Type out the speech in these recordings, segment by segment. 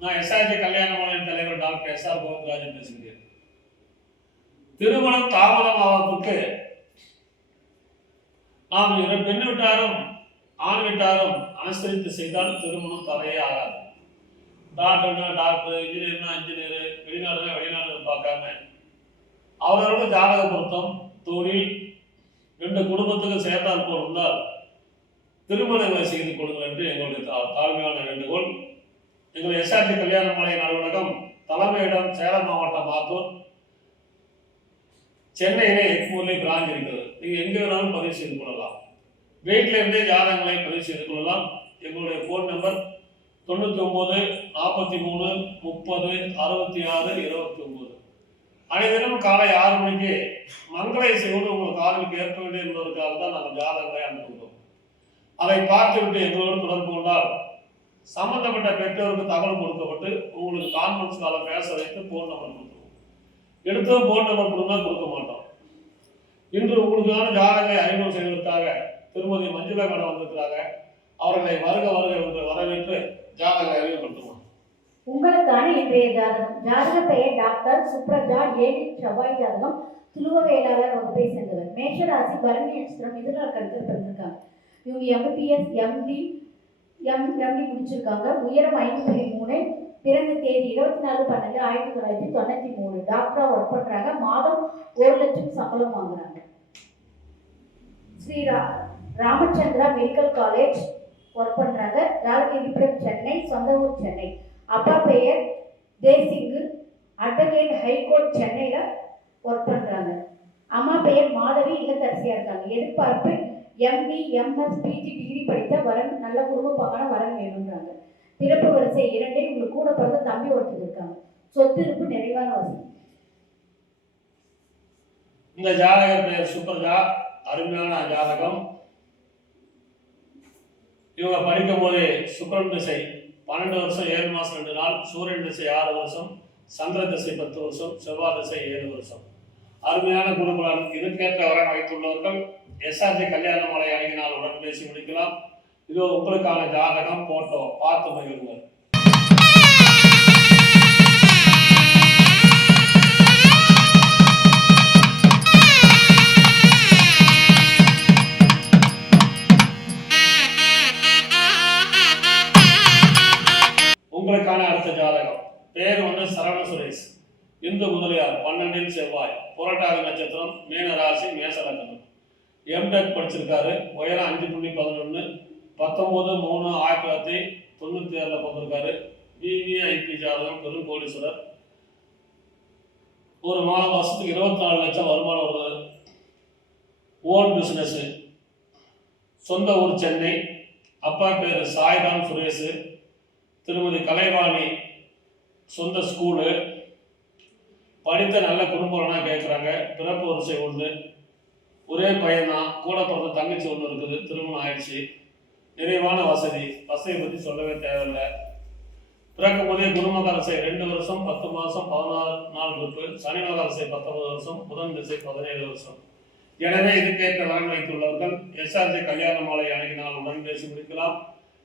நான் எஸ்ஆர்ஜி கல்யாண மாநில தலைவர் டாக்டர் எஸ்.ஆர். கோவிந்தராஜன் பேசுகிறேன். திருமணம் தாமதம் ஆவதற்கு நாம் பெண் வீட்டாரும் ஆண் வீட்டாரும் அனுசரித்து செய்தால் திருமணம் தடையே ஆகாது. டாக்டர்னா டாக்டர், இன்ஜினியர்னா இன்ஜினியர், வெளிநாடுனா வெளிநாடு பார்க்காம அவரவர்கள் ஜாதக பொருத்தம், தொழில், ரெண்டு குடும்பத்துக்கு சேர்ந்தால் போல் இருந்தால் திருமணங்களை செய்து கொள்ளுங்கள் என்று எங்களுடைய தாழ்மையான வேண்டுகோள். எங்கள் எஸ்ஆர்டி கல்யாண மாலை அலுவலகம் தலைமையிடம் சேலம் மாவட்டம் ஆத்தூர், சென்னையிலே எக்மூர்லேயே பிராஞ்ச் இருக்கிறது. நீங்கள் எங்கே வேணாலும் பதிவு செய்து கொள்ளலாம். வீட்டில் இருந்தே ஜாதகங்களை பதிவு செய்து கொள்ளலாம். எங்களுடைய ஃபோன் நம்பர் 99 43 30 66 29. அனைவரும் காலை 6 மணிக்கு மங்களை செய்வது உங்கள் காதலுக்கு ஏற்க வேண்டும் என்பதற்காக தான் நாங்கள் ஜாதகங்களை அனுப்புகிறோம். அதை பார்த்துவிட்டு எங்களோடு தொடர்பு கொண்டால் சம்பந்தப்பட்ட பெற்றோருக்கு தகவல் கொடுக்கப்பட்டு உங்களுக்கு கான்ஃபரன்ஸ் காலம் பேச வைத்து ஃபோன் நம்பர் கொடுத்துருவோம். எடுத்து ஃபோன் நம்பர் கொடுத்தா கொடுக்க மாட்டோம். இன்று உங்களுக்கான ஜாதகங்களை அறிமுகம் செய்வதற்காக திருமதி மஞ்சுளா மேடம் வந்திருக்கிறாங்க. அவர்களை வருக வருக என்று வரவேற்று ஜாதகங்களை அறிமுகப்படுத்துவோம். உங்களுக்கான இன்றைய ஜாதக பெயர் டாக்டர் சுப்ரஜா. ஏழு செவ்வாய் ஜாதகம், துளுவ வேளாளர் வகுப்பை சேர்ந்தவர். மேஷராசி, பரணி நட்சத்திரம், மிதுன லக்னத்தில் பிறந்திருக்காங்க. இவங்க எம்பிபிஎஸ் எம்டி முடிச்சிருக்காங்க. உயரம் 5.3, பிறந்த தேதி 24/12/1993. டாக்டரா ஒர்க் பண்றாங்க. மாதம் 1 லட்சம் சம்பளம் வாங்குறாங்க. Sri Ramachandra medical college work பண்றாங்க. ஜாதக இருப்பிடம் சென்னை, சொந்த ஊர் சென்னை. அப்பா பெயர் தேசிங்கு, அட்வொகேட் ஹைகோர்ட் சென்னையில ஒர்க் பண்றாங்க. அம்மா பெயர் மாதவி, இல்லத்தரசியா இருக்காங்க. எதிர்பார்ப்பு எம்டி எம்எஸ் பிஜி டிகிரி படித்த வரன், நல்ல குடும்ப பக்கான வரன் வேணும்ன்றாங்க. பிறப்பு வரிசை 2. உங்களுக்கு கூட பிறந்த தம்பி ஒருத்தர் இருக்காங்க. சொத்து இருப்பு நிறைவான வசதி. இந்த ஜாதகர் பெயர் சுப்ரஜா. அருமையான ஜாதகம். இவங்க படிக்கும் போது சுக்கிரன் திசை 12 வருஷம் 7 மாதம் 2 நாள், சூரியன் திசை 6 வருஷம், சந்திர திசை 10 வருஷம், செவ்வாய் திசை 7 வருஷம். அருமையான குருகுலம். இதுக்கேற்ற வரன் வைத்துள்ளவர்கள் எஸ்ஆர்ஜி கல்யாண மாலை அணுகினால் உடன் பேசி முடிக்கலாம். இதோ உங்களுக்கான ஜாதகம், போட்டோ பார்த்து மகிழுங்கள். உங்களுக்கான அடுத்த ஜாதகம் பேர் சரவண சுரேஷ். இந்து முதலியார், 12 செவ்வாய், புரட்டாதி நட்சத்திரம், மீன ராசி, மேச லக்னம். எம்டெக் படிச்சிருக்காரு. உயரம் 5.11, 19/3/1997 பிறந்திருக்காரு. விவிஐபி ஜாதகம், பெருங்கோடீஸ்வரர். ஒரு வருஷத்துக்கு 24 லட்சம் வருமானம் வருது. Own business. சொந்த ஊர் சென்னை. அப்பா பேர் சாய்ராம் சுரேஷ். திருமதி கலைவாணி, சொந்த ஸ்கூலு. படித்த நல்ல குடும்பம்னா கேட்குறாங்க. பிறப்பு வரிசை 1. ஒரே பையன்தான். கூட பிறந்த தங்கச்சி 1 இருக்குது. திருமணம் ஆயிடுச்சு. நிறைவான வசதியை பற்றி சொல்லவே தேவையில்லை. பிறக்கும் போதே குருமகரசை 2 வருஷம் 10 மாதம் 16 நாள் இருப்பு. சனி மகரசை 19 வருஷம், புதன் திசை 17 வருஷம். எனவே இதுக்கேற்ற வரன் வைத்துள்ளவர்கள் எஸ்ஆர்ஜி கல்யாண மாலை அணுகினால் உடன் பேசி முடிக்கலாம்.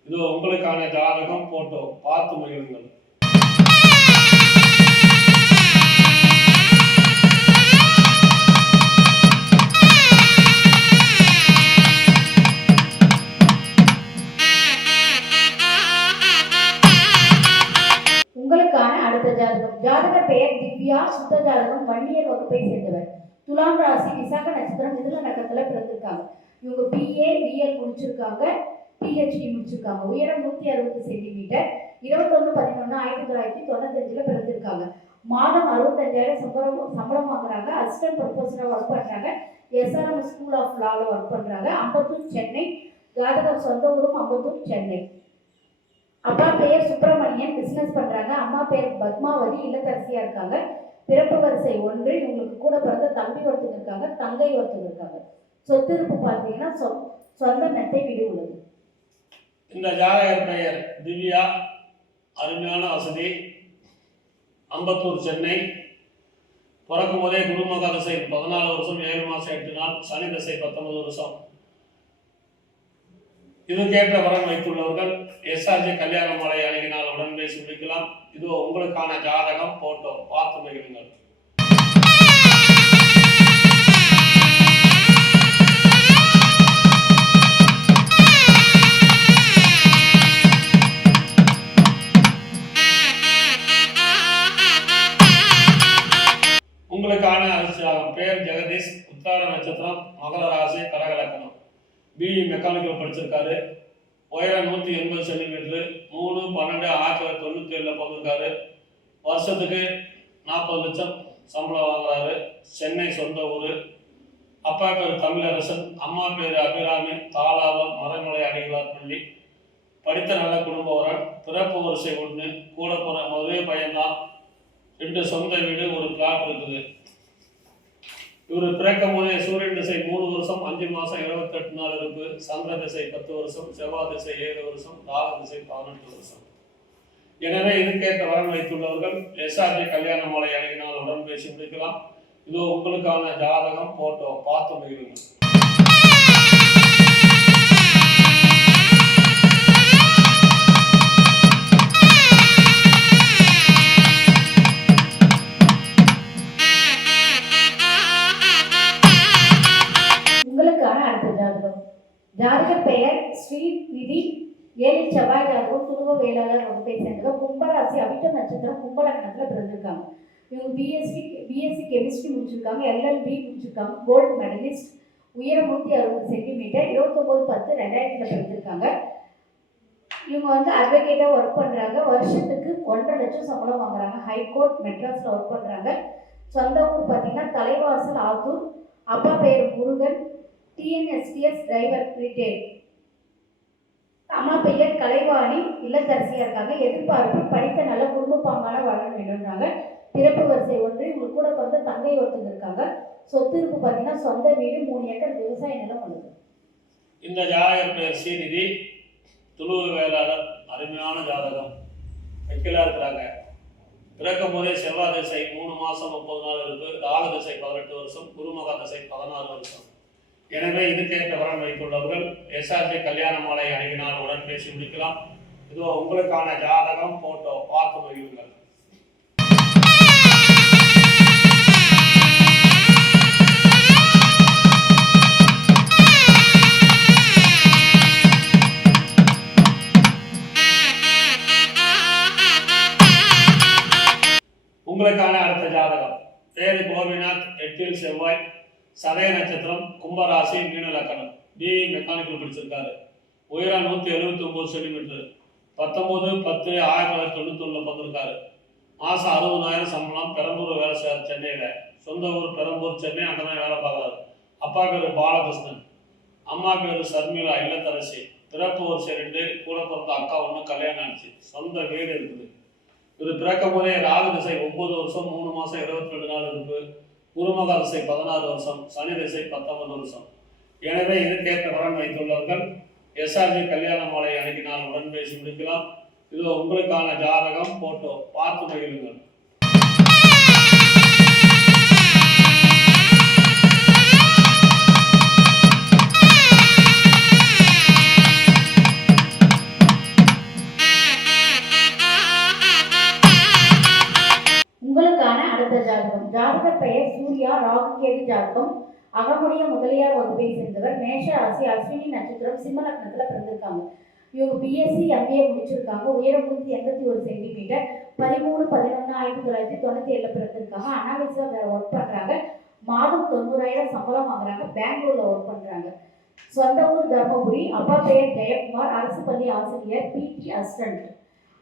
இதோ உங்களுக்கான ஜாதகம், போட்டோ பார்த்து மகிழுங்கள். உங்களுக்கான அடுத்த ஜாதகம். ஜாதக பெயர் திவ்யா. சுத்த ஜாதகம், வன்னியர் வகுப்பை சேர்ந்தவர். துலாம் ராசி, விசாக நட்சத்திரம், மிதுன லக்னத்துல பிறந்திருக்காங்க. இவங்க பிஏ பிஎல் முடிச்சிருக்காங்க. பிஹெச்டி முடிச்சிருக்காங்க. உயரம் 160 சென்டிமீட்டர். 21/11/1995 பிறந்திருக்காங்க. மாதம் 65,000 சம்பளம் வாங்குறாங்க. அசிஸ்டன்ட் ப்ரொஃபஸரா ஒர்க் பண்றாங்க. எஸ்ஆர்எம் ஸ்கூல் ஆஃப் லால ஒர்க் பண்றாங்க. அம்பத்தூர் சென்னை. ஜாதகம் சொந்த ஊரும் அம்பத்தூர் சென்னை. அப்பா பெயர் சுப்பிரமணியன், பிசினஸ் பண்றாங்க. அம்மா பெயர் பத்மாவதி, இல்லத்தரசியா இருக்காங்க. பிறப்பு வரிசை 1. இவங்களுக்கு கூட பிறந்த தம்பி ஒருத்தங்க இருக்காங்க, தங்கை ஒருத்தங்க இருக்காங்க. சொத்து இருப்பு பார்த்தீங்கன்னா சொந்த மெத்தை வீடு உள்ளது. இந்த ஜாதகர் பெயர் திவ்யா. அருமையான வசதி. அம்பத்தூர் சென்னை. பிறக்கும் போதே குருமக தசை 14 வருஷம் 7 மாதம் 8 நாள், சனி தசை 19 வருஷம். இதுக்கேற்ற வரன் வைத்துள்ளவர்கள் எஸ்ஆர்ஜி கல்யாண மாலை அணுகினால் உடன் பேசி முடிக்கலாம். இது உங்களுக்கான ஜாதகம் போட்டோ பார்த்து மகிழுங்கள். உங்களுக்கான அதிர்ஷ்டம் பேர் ஜெகதீஷ், உத்தார நட்சத்திரம், மகர ராசி, கடகலக்கணம். பிஇ மெக்கானிக்கல் படிச்சிருக்காரு. உயரம் 180 சென்டிமீட்டர், 3/12/1997 பிறந்திருக்காரு. வருஷத்துக்கு 40 லட்சம் சம்பளம் வாங்குறாரு. சென்னை சொந்த ஊர். அப்பா பேர் தமிழரசன், அம்மா பேர் அபிராமி, தாளாளம், மறைமலை அடிகளார் பள்ளி. படித்த நல்ல குடும்ப வரன். பிறப்பு வரிசை 1, கூட போகிற ஒரே பையன்தான். 2 சொந்த வீடு, 1 பிளாட் இருக்குது. இவர் பிறக்கும் போதே சூரியன் திசை 3 வருஷம் 5 மாதம் 28 நாள் இருக்கு. சந்திர திசை 10 வருஷம், செவ்வாய் திசை 7 வருஷம், ராகு திசை 18 வருஷம். எனவே இதுக்கேற்ற வரன் வைத்துள்ளவர்கள் எஸ்ஆர்ஜி கல்யாண மாலை அணுகினால் உடன் பேசி முடிக்கலாம். இது உங்களுக்கான ஜாதகம் போட்டோ பார்த்து மகிழுங்கள். உங்களுக்கான அடுத்த ஜாதகம். ஜாதகர் பெயர் ஸ்ரீ நிதி, 7 செவ்வாய் ஜாதகம், குடும்ப வேளாளர் வகுப்பை சேர்ந்தவர். கும்பராசி, அவிட்டம் நட்சத்திரம், கும்பலக்கணத்தில் பிறந்திருக்காங்க. இவங்க பிஎஸ்சி கெமிஸ்ட்ரி முடிச்சிருக்காங்க, எல்எல்பி முடிச்சிருக்காங்க, கோல்டு மெடலிஸ்ட், உயரம் 160 சென்டிமீட்டர், 29/10/2000 பிறந்திருக்காங்க. இவங்க வந்து அட்வொகேட்டாக ஒர்க் பண்ணுறாங்க. வருஷத்துக்கு 1.5 லட்சம் சம்பளம் வாங்குறாங்க. ஹைகோர்ட் மெட்ராஸில் ஒர்க் பண்ணுறாங்க. சொந்த ஊர் பார்த்தீங்கன்னா தலைவாசல், ஆத்தூர். அப்பா பெயர் முருகன், டிஎன்எஸ்டிஎஸ் டிரைவர் ரிட்டையர். அம்மா பெயர் கலைவாணி, இல்லத்தரசியாக இருக்காங்க. எதிர்பார்ப்பு படித்த நல்ல குடும்ப பாங்கான வரன் வேணுன்றாங்க. பிறப்பு வரிசை 1, இவங்க கூட பிறந்த தங்கை ஒருத்தங்க இருக்காங்க. சொத்து இருப்பு பார்த்தீங்கன்னா சொந்த வீடு, 3 ஏக்கர் விவசாய நிலம் உள்ளது. இந்த ஜாதகர் பெயர் ஸ்ரீநிதி, துளுவு வேளாளர். அருமையான ஜாதகம். வைக்கலா இருக்கிறாங்க. பிறக்கும் போதே செவ்வாய் திசை 3 மாதம் 30 நாள் இருக்கு. ராகு திசை 18 வருஷம், குருமகா திசை 16 வருஷம். எனவே இதுக்கேற்ற வரன் வைத்துள்ளவர்கள் எஸ்ஆர்ஜி கல்யாண மாலை அணுகினால் உடன் பேசி முடிக்கலாம். இது உங்களுக்கான ஜாதகம் போட்டோ பார்த்து மகிழுங்கள். உங்களுக்கான அடுத்த ஜாதகம். பேரு கோபிநாத், 8 செவ்வாய், சதய நட்சத்திரம், கும்பராசி, மீன லக்கணம். பிஇ மெக்கானிக்கல் படிச்சிருக்காரு. உயரம் 179 சென்டிமீட்டர், 19/10/1991 பிறந்திருக்காரு. மாதம் 60,000 சம்பளம். பெரம்பூர் வேலை செய்கிறார் சென்னையில். சொந்த ஊர் பெரம்பூர், சென்னை. அங்கே தான் வேலை பார்க்குறாரு. அப்பா பேர் பாலகிருஷ்ணன், அம்மா பேர் சர்மிளா, இல்லத்தரசி. பிறப்பு வரிசை 2, கூட பிறந்த அக்கா 1, கல்யாணம் ஆச்சு. சொந்த வீடு இருக்குது. இவர் பிறக்கும் போதே ராகு திசை 9 வருஷம் 3 மாதம் 22 நாள் இருக்கு. குருமகா திசை 16 வருஷம், சனி திசை 19 வருஷம். எனவே இதுக்கேற்ற வரன் வைத்துள்ளவர்கள் எஸ்ஆர்ஜி கல்யாண மாலை அணுகினால் உடன் பேசி முடிக்கலாம். இது உங்களுக்கான ஜாதகம் போட்டோ பார்த்து மகிழுங்கள். உங்களுக்கான அடுத்த ஜாதகம். ஜாதகர் பெயர் சூர்யா, ராகு கேது ஜாதகம், அகமுடைய முதலியார் வகுப்பை சேர்ந்தவர். மேஷ ராசி, அஸ்வினி நட்சத்திரம், சிம்ம லக்னத்தில் பிறந்திருக்காங்க. இவங்க பிஎஸ்சி எம்பிஏ முடிச்சிருக்காங்க. உயரம் 181 சென்டிமீட்டர், 13/11/1997 பிறந்திருக்காங்க. அனாலிசிஸாக ஒர்க் பண்ணுறாங்க. மாதம் 90,000 சம்பளம் வாங்குறாங்க. பெங்களூரில் ஒர்க் பண்ணுறாங்க. சொந்த ஊர் தர்மபுரி. அப்பா பெயர் ஜெயக்குமார், அரசு பள்ளி ஆசிரியர், பிடி அசிஸ்டன்ட்.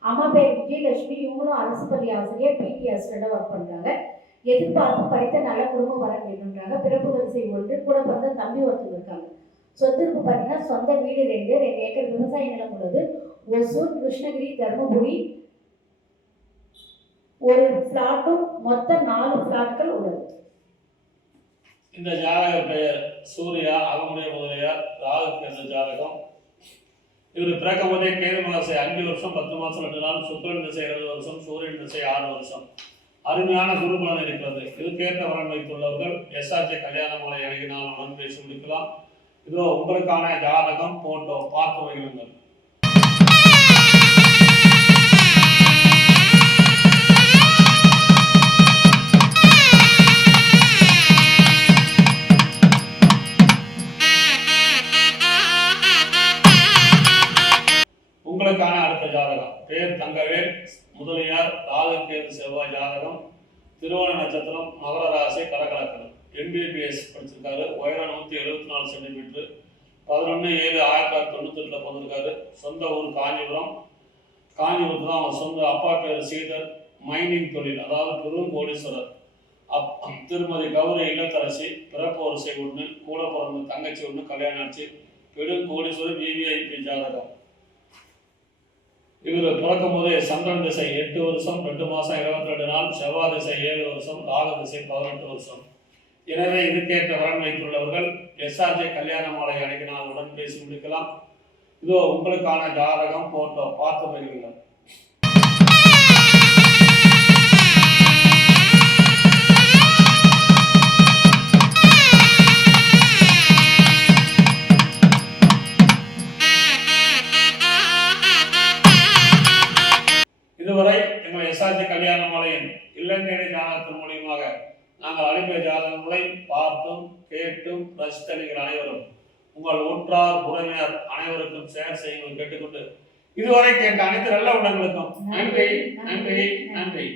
அம்மா பேர் விஜயலட்சுமி, இவங்களும் அரசு பள்ளி ஆசிரியர், பிடி அசிஸ்டண்டாக ஒர்க் பண்ணுறாங்க. எதிர்பார்ப்பு படித்த நல்ல குடும்பம் வர வேணுன்றாங்க. பிறப்பு வரிசை 1, கூட பிறந்த தம்பி ஒருத்தர் இருக்காங்க. சொத்து இருப்பு பார்த்தீங்கன்னா சொந்த வீடு 2 ஏக்கர் விவசாய நிலம் உள்ளது. ஒசூர், கிருஷ்ணகிரி, தர்மபுரி 1 பிளாட்டும் மொத்தம் 4 பிளாட்கள் உள்ளது. இந்த ஜாதகர் பெயர் சூர்யா, அகமுடைய முதலியார், ராகு கேது ஜாதகம். இவர் பிறக்கும் போதே கேது மாசை 5 வருஷம் 10 மாதம் 2 நாள், சுக்கிரன் திசை 20 வருஷம், சூரியன் திசை 6 வருஷம். அருமையான குருபலன் இருக்கிறது. இதுக்கேற்ற வரன் வைத்துள்ளவர்கள் எஸ்ஆர்ஜி கல்யாண மாலை அணுகினால் உடன் பேசி முடிக்கலாம். இதோ உங்களுக்கான ஜாதகம் போட்டோ பார்த்து மகிழுங்கள். உங்களுக்கான அடுத்த ஜாதகம் பேர் தங்கவேல், முதலியார், ராகு கேது செவ்வாய் ஜாதகம், திருவோண நட்சத்திரம், மகர ராசி, கடகலக்கணம், MBBS படிச்சிருக்காரு, உயரம் 174 சென்டிமீட்டர், 11/7/1998 பிறந்திருக்காரு. சொந்த ஊர் காஞ்சிபுரம். காஞ்சிபுரத்தில் தான் அவங்க சொந்த அப்பா பேர் ஸ்ரீதர், மைனிங் தொழில், அதாவது பெரும் கோடீஸ்வரர். திருமதி கௌரி இல்லத்தரசி, பிறப்பு வரிசை 1, கூட பிறந்த தங்கச்சி 1, கல்யாணம் ஆச்சு, பெரும் கோடீஸ்வரர், VVIP ஜாதகம். இவர் பிறக்கும் போது சந்திரன் திசை 8 வருஷம் 2 மாசம் 22 நாள், செவ்வாய் திசை 7 வருஷம், ராகு திசை 18 வருஷம். எனவே இதுக்கேற்ற வரன் வைத்துள்ளவர்கள் SRJ கல்யாண மாலை அழைக்கினால் உடன் பேசி முடிக்கலாம். இதோ உங்களுக்கான ஜாதகம் போட்டோ பார்த்து மகிழுங்கள். இதுவரை எங்கள் SRJ கல்யாண மாலையின் இல்லந்தேடி ஜாதகத்தின் மூலியமாக நாங்கள் அனுப்பிய ஜாதகங்களை பார்த்தும் கேட்டும் ரசித்த நீங்கள் அனைவரும் உங்கள் உற்றார் உறவினர் அனைவருக்கும் ஷேர் செய்யுங்கள் கேட்டுக்கொண்டு இதுவரை கேட்ட அனைத்து நல்ல உள்ளங்களுக்கும் நன்றி நன்றி நன்றி.